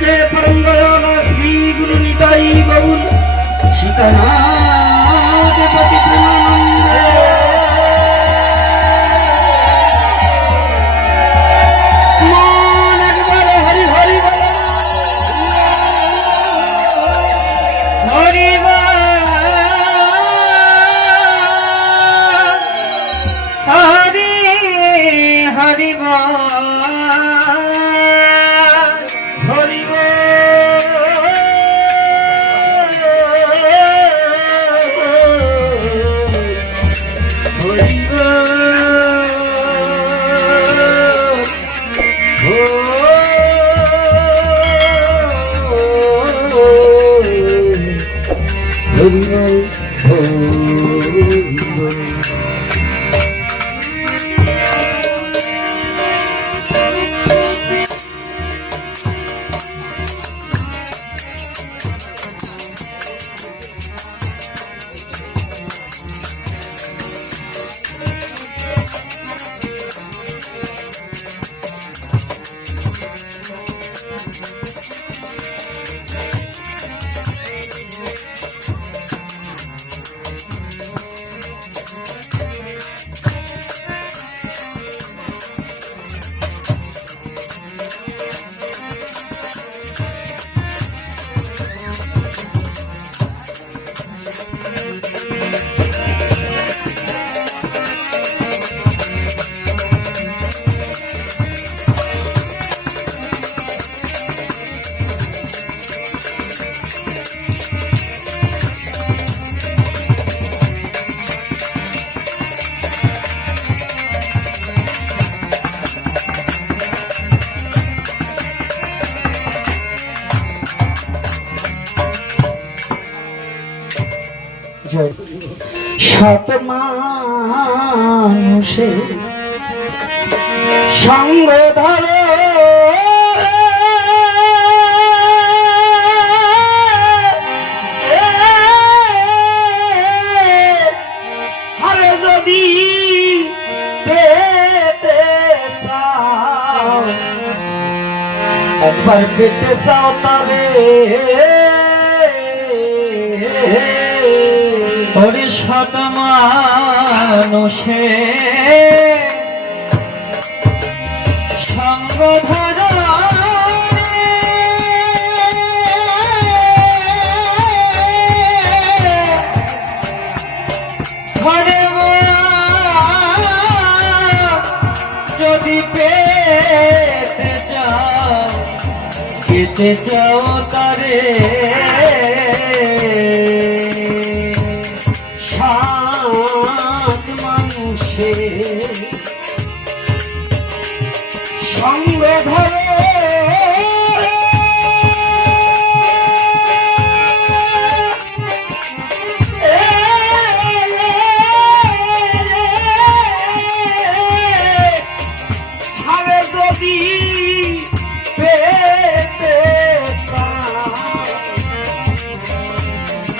जय परम दयाला श्री गुरु निताई गौर सीतानाथ पति শত মানুষে সঙ্গ ধরে হারে যদি পেতে চাও একবার পেতে চাও তারে ওরে শত মানুষে সঙ্গ ধরা যদি পেতে চাও তারে সঙ্গ ধরে হারে যদি পেতে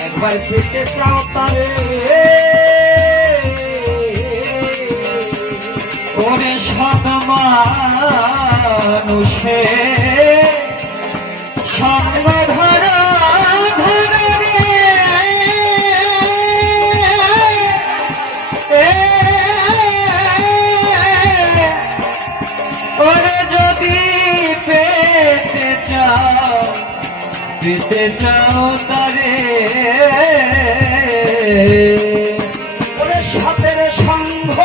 একবার পেতে চাও তারে ওরে সব মানুষে সঙ্গ ধরা ওরে যদি পেতে চাও তারে ওরে সাথের সঙ্গ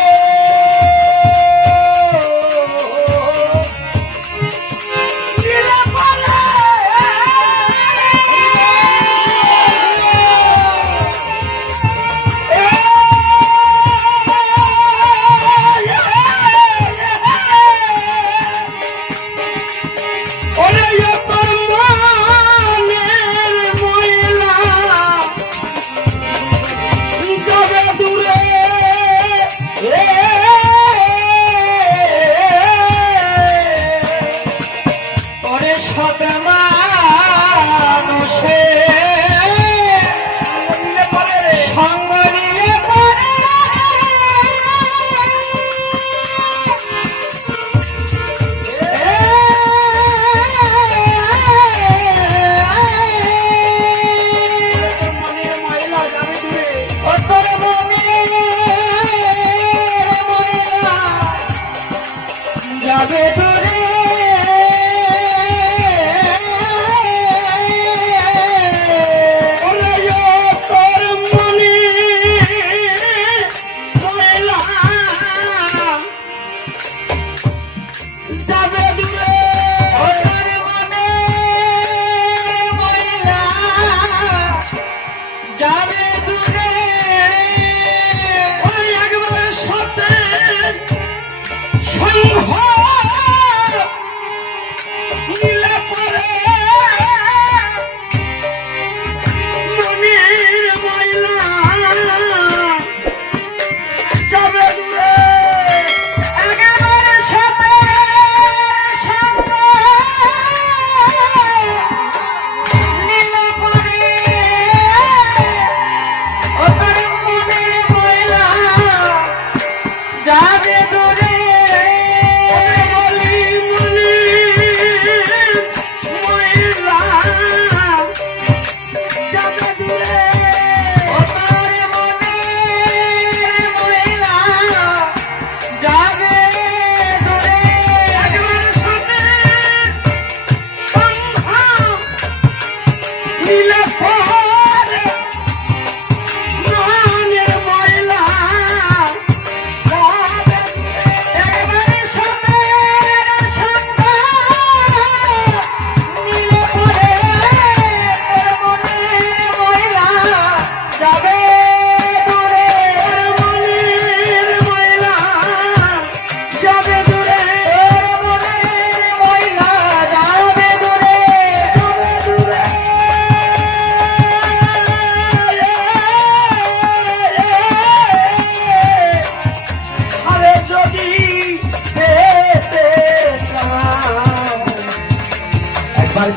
যাবে দূরে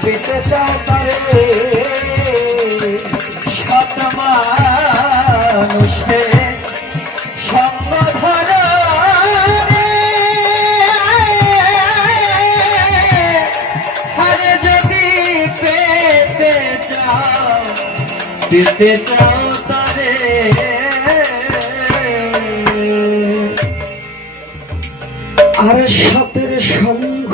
পেতে চাও তারে সৎ মানুষে সঙ্গ ধরো আরে যদি পেতে চাও তারে আর সতের সঙ্গ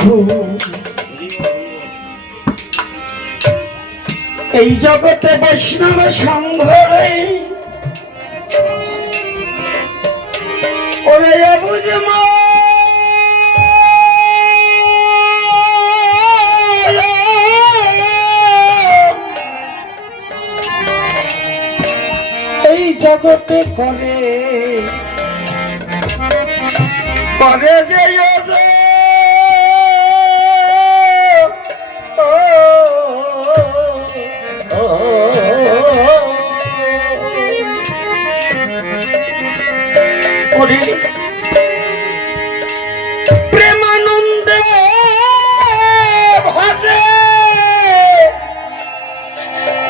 এই জগতে বৈষ্ণব সংঘ ওরে বুঝে এই জগতে করে যে প্রেমানন্দে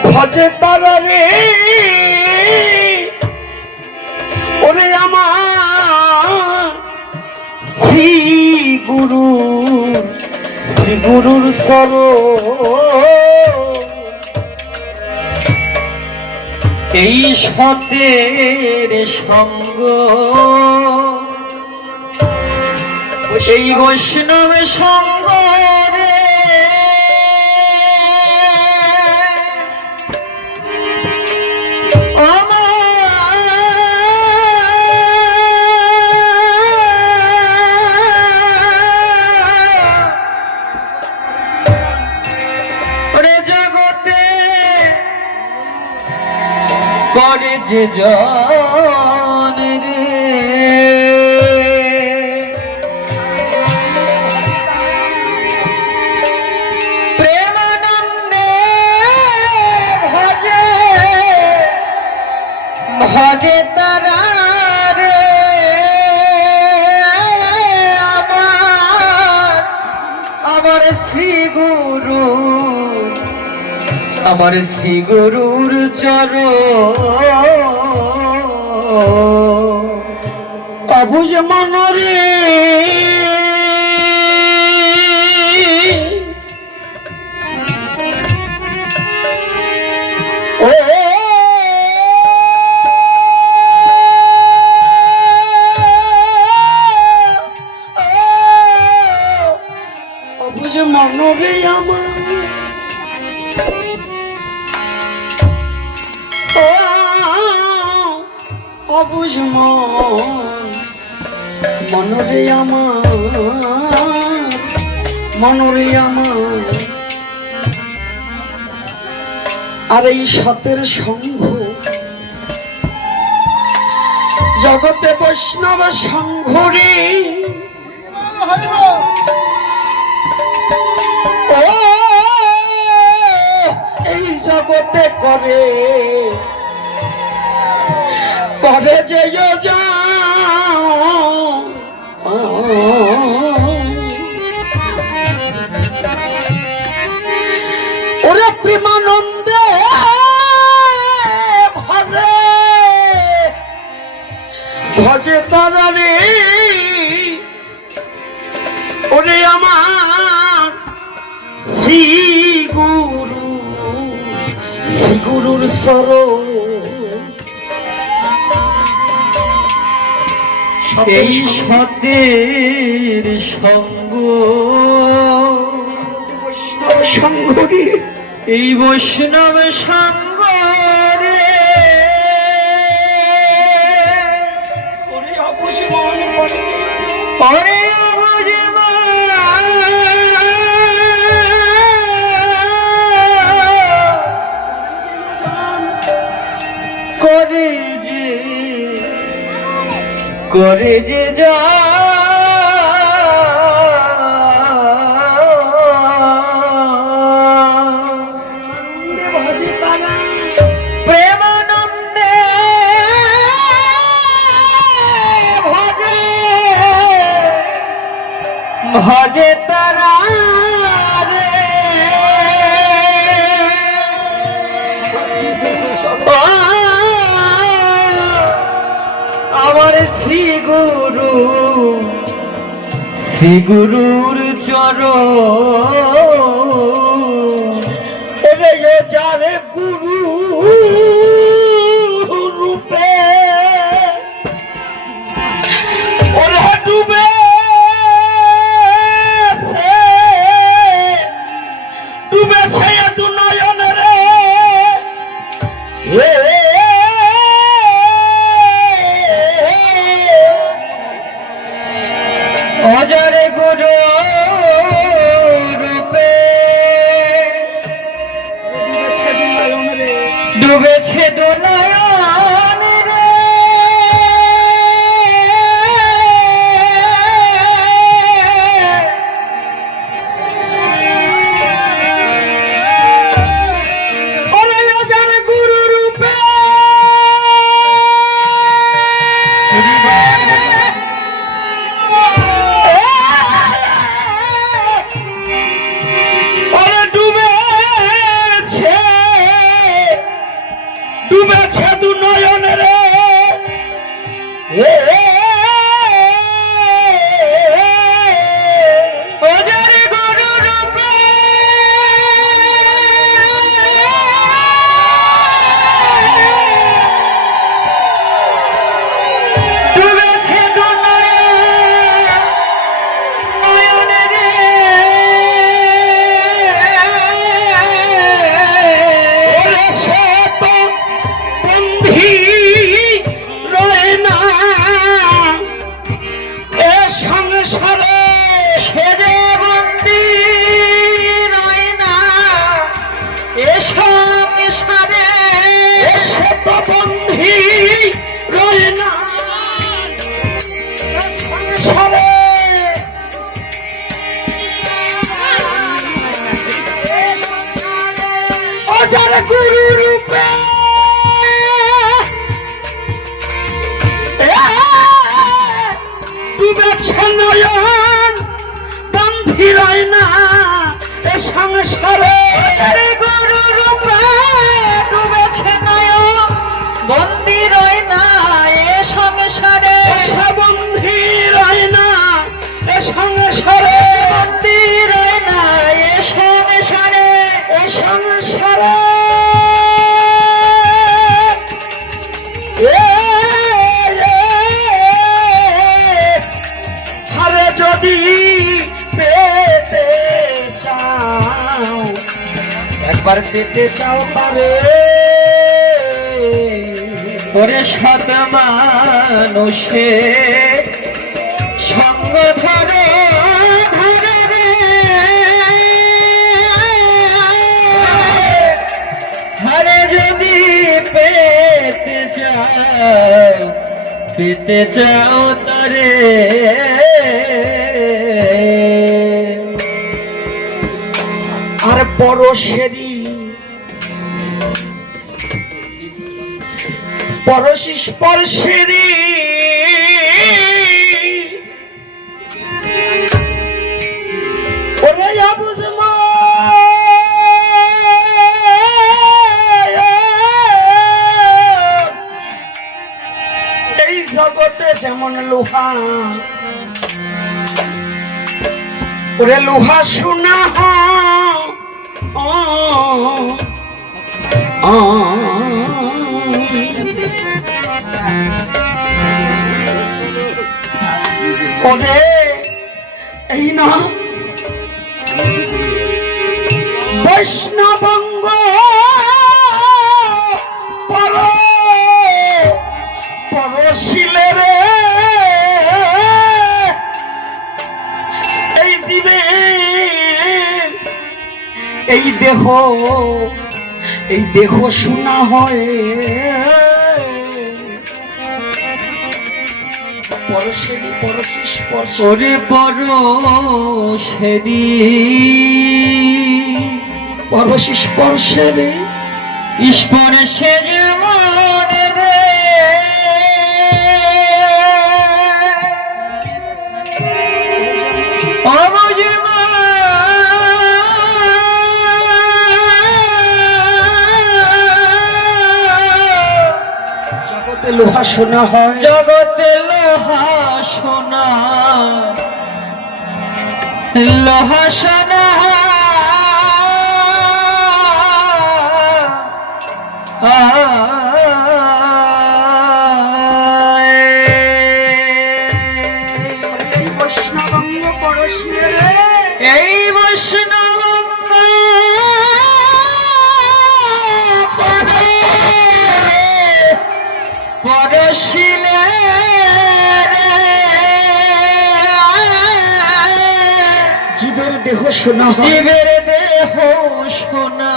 ভজে তারা রে ওরে আমার শ্রী গুরুর সর এই সতের সঙ্গ এই বৈষ্ণব সঙ্গ জগতে করে যে জন প্রেমানন্দে ভজে তারা রে আমার শ্রী গুরু আমার শ্রী গুরুর চরণ অবুঝ মনরে মনরে আমার অবুঝ মনরে আমার মনরে আমার আর এই সতের সংঘ জগতে বৈষ্ণব সংঘরে ও এই জগতে করে করে যে ওরে প্রেমানন্দে ভজে ভজে তারা রে ওরে আমার শ্রী গুরুর শরণ এই সতের সঙ্গ সঙ্গরে এই বৈষ্ণব সঙ্গ রে ওরে অবুঝমন ওরে করে যে যা প্রেমানন্দে ভজে ভজে তারা আমার শ্রী গুরুর চরণ যার গুরু রূপে ওরা ডুবে ডুবেছে দু নয়ন রে অজরে গুরু রূপে ডুবেছে দু নয়ন রে ওরে অজরে গুরু রূপে ডুবেছে দু নয়ন রে অজরে গুরু রূপে ডুবেছে দু নয়ন রে রয়ে না এ সংসারে সেরে বন্দি রয়ে না এ সংসারে শত বন্ধি রয়ে না সংসারে অজর গুরু রূপে ডুবেছে নয়ন বন্ধি রয় না এ সংসারে গুরু রূপে ডুবেছে নয়ন বন্ধি রয় না এ সংসারে বন্ধি রয় না এ সংসারে বন্ধি রয় না এ সংসারে হরে যদি পেতে আর পেতে চাও পারে ওরে সৎ মানুষে সঙ্গ ধরে হারে যদি পেতে চাও তারে আর পরশেরই পরশি স্পর্শেরই ওরে বুঝমা এই জগতে যেমন লোহা ওরে লোহা শোনা ওরে এই না বৈষ্ণবঙ্গ পরশিলে রে এই জীবে এই দেহ শোনা হয় পরশেরি পরশি স্পর্শ ওরে পরশি স্পর্শেরে স্পর্শে যেমন রে জগতে লোহা শোনা হয় জগতে লোহা শোনা বৈষ্ণবঙ্গ পরশিলে এই বৈষ্ণবঙ্গ পরশিলে জীবের দেহ শোনা জীবের দেহ শোনা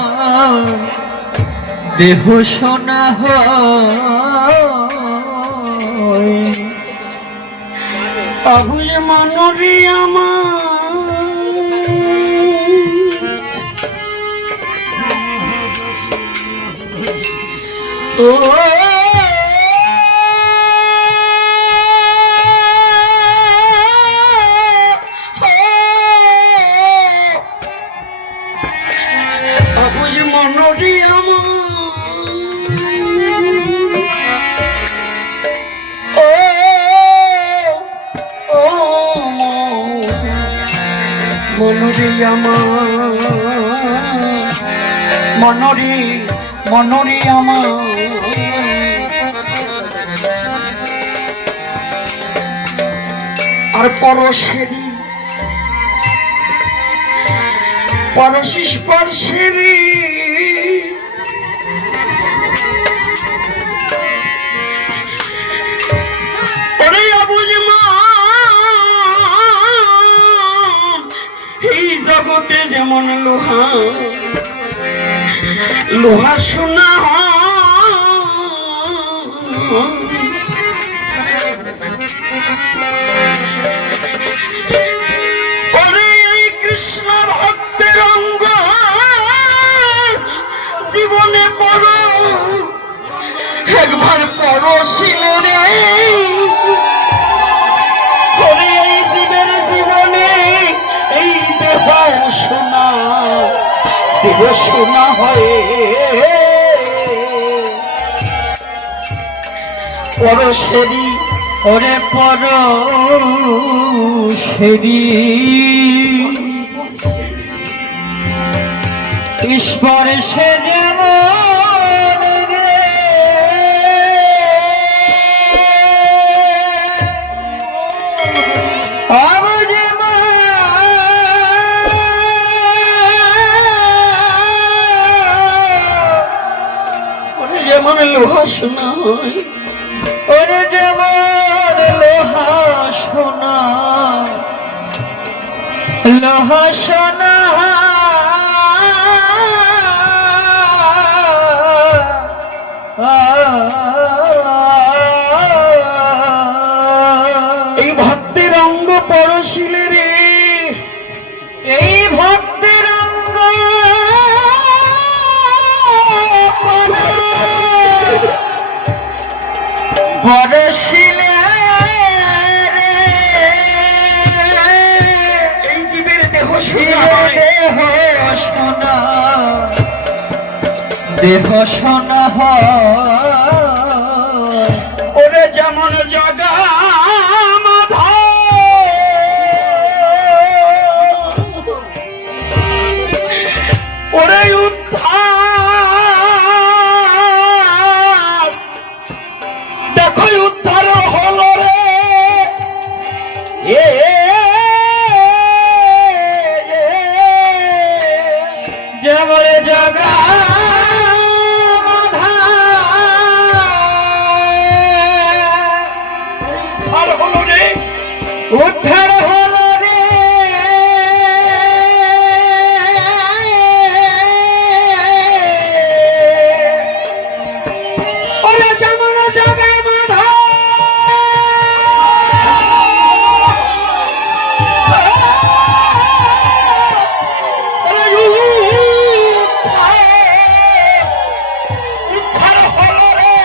আহুয়ে মানরি আমার ও আহুয়ে মানরি আমার মনরি আমার আর পরশেরি পরশি স্পর্শেরি এই জগতে যেমন লোহা শোনা কৃষ্ণ ভক্তের অঙ্গ জীবনে পর একবার পরশিলে রে এই জীবের জীবনে এই দেহ শোনা হয় পরশেরি ওরে পরশেরি স্পর্শে যেমন রে লোহা সোনা হয় ওরে যেমন লোহা সোনা লোহা সোনা এই ভক্তের অঙ্গ পরশিলে রে এই ভক্তের অঙ্গ পরশিলে রে এই জীবের দেহ সোনা দেহ সোনা ওরে যেমন জগা ওরে উদ্ধার দেখো উদ্ধার হলো রে যেমন জগা উদ্ধার হলো রে ওরে যেমন জগা মাধা উদ্ধার হলো রে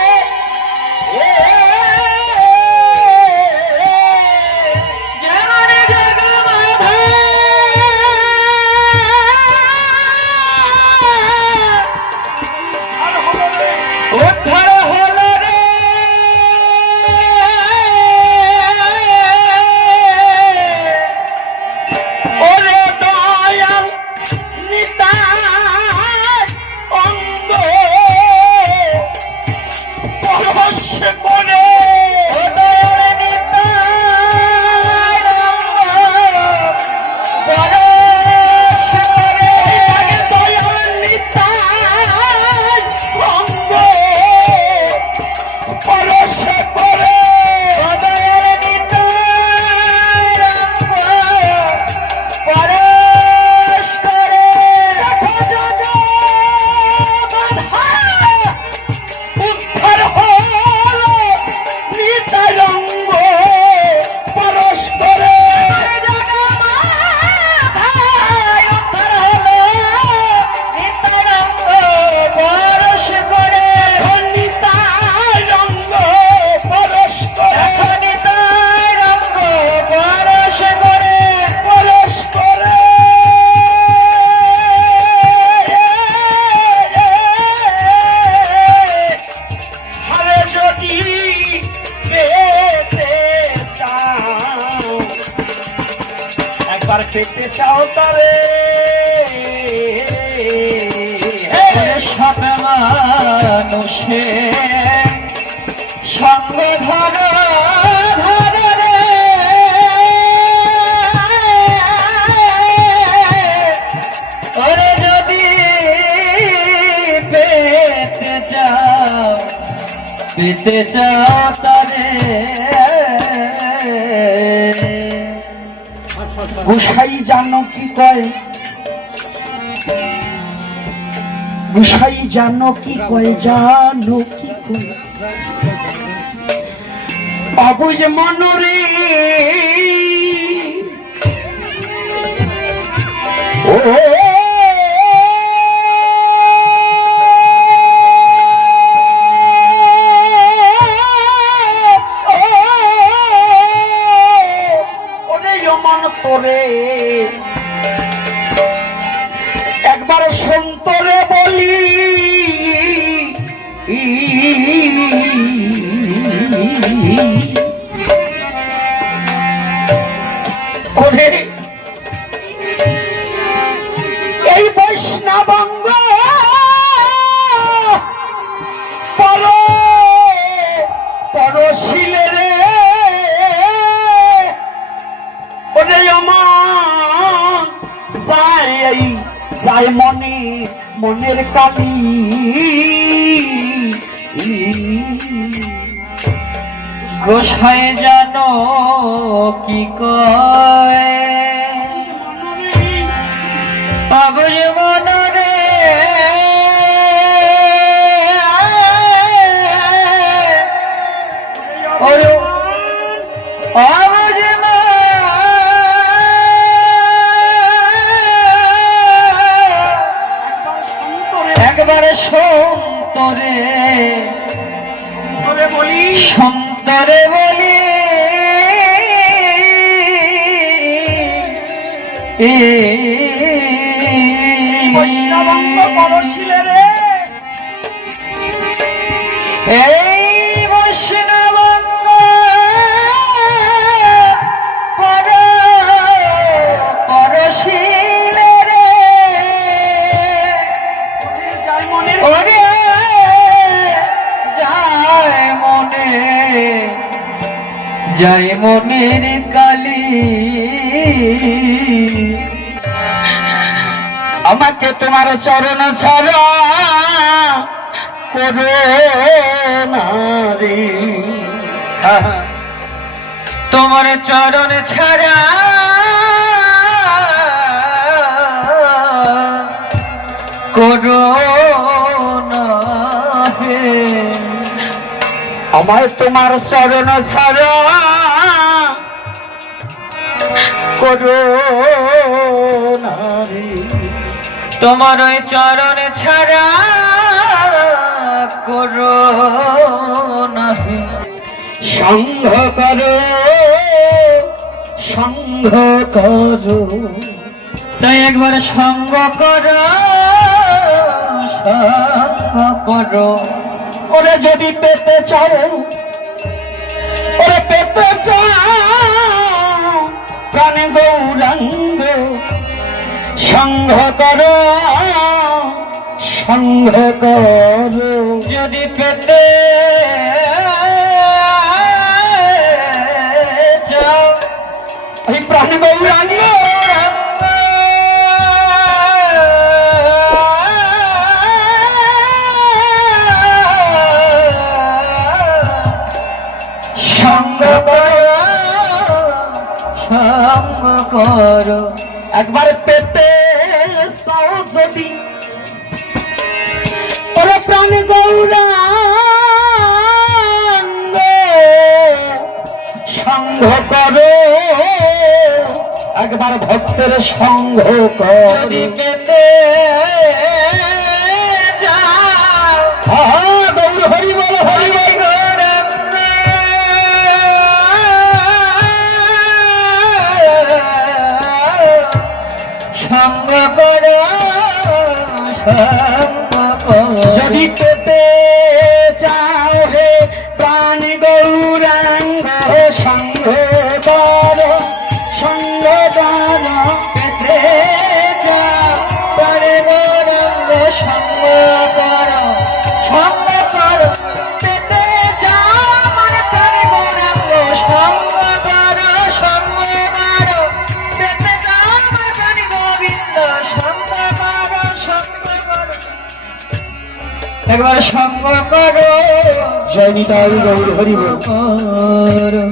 উদ্ধার হলো রে ওরে দয়াল নিতাই অঙ্গ পরশ করে দয়াল নিতাই অঙ্গ পরশ করে দয়াল নিতাই অঙ্গ পরশ করে দয়াল নিতাই অঙ্গ পরশ করে উদ্ধার হলো নিতাই অঙ্গ পরশ করে একবার পেতে চাও তারে সব মানুষে সঙ্গে ধরো ধরে রে ওরে যদি পেতে চাও তারে গোসাই জানো কি কয় গোসাই জানো কি কয় জানো কি কয় অবুঝ মনরে ও তোরে একবার সন্তরে বলি ওরে এই বৈষ্ণবঙ্গ পরশিলে রে ওরে আমার যায় মনে মনের কালি গোসাই জানো কি কয় বাবুর মনরে ওরে বাবুর একবারে সন্তরে বলি সন্তরে বলি বৈষ্ণবাঙ্গ করছিলে রে এই বৈষ্ণবাঙ্গ করছিলে রে যাই মনে ওরে যায় মনে যায় মনের কালি আমাকে তোমার চরণ ছাড়া করো না রে তোমার চরণ ছাড়া করো না হে আমায় তোমার চরণ ছাড়া করো না রে তোমার ওই চরণ ছাড়া করো না হে সংঘ করো সংঘ করো তাই একবার সঙ্গ করো সঙ্গ করো ওরে যদি পেতে চাও ওরে পেতে চাও প্রাণে গৌরাঙ্গ সংঘ করো সংঘ করো যদি পেতে চাও এই প্রাণে গৌরাঙ্গ সঙ্গ করো সঙ্গ করো একবার পেতে চাও যদি ওরে প্রাণ গৌরাঙ্গ সংঘ করো একবার ভক্তের সংঘ করো যদি পেতে চাও গৌর হরি বল হরি বল সঙ্গ করো সঙ্গ করো যদি পেতে চাও হে প্রাণ গৌরাঙ্গ সংঘ করো সংঘ করো পেতে চাও প্রাণে গৌরাঙ্গ সঙ্গ করো সঙ্গ করো পেতে চাও আমার প্রাণে গৌরাঙ্গ সঙ্গ করো সঙ্গ করো পেতে চাও আমার প্রাণে গোবিন্দ সঙ্গ করো সঙ্গ করো একবার সঙ্গ করো জয় নিতাই গৌর হরি বল করো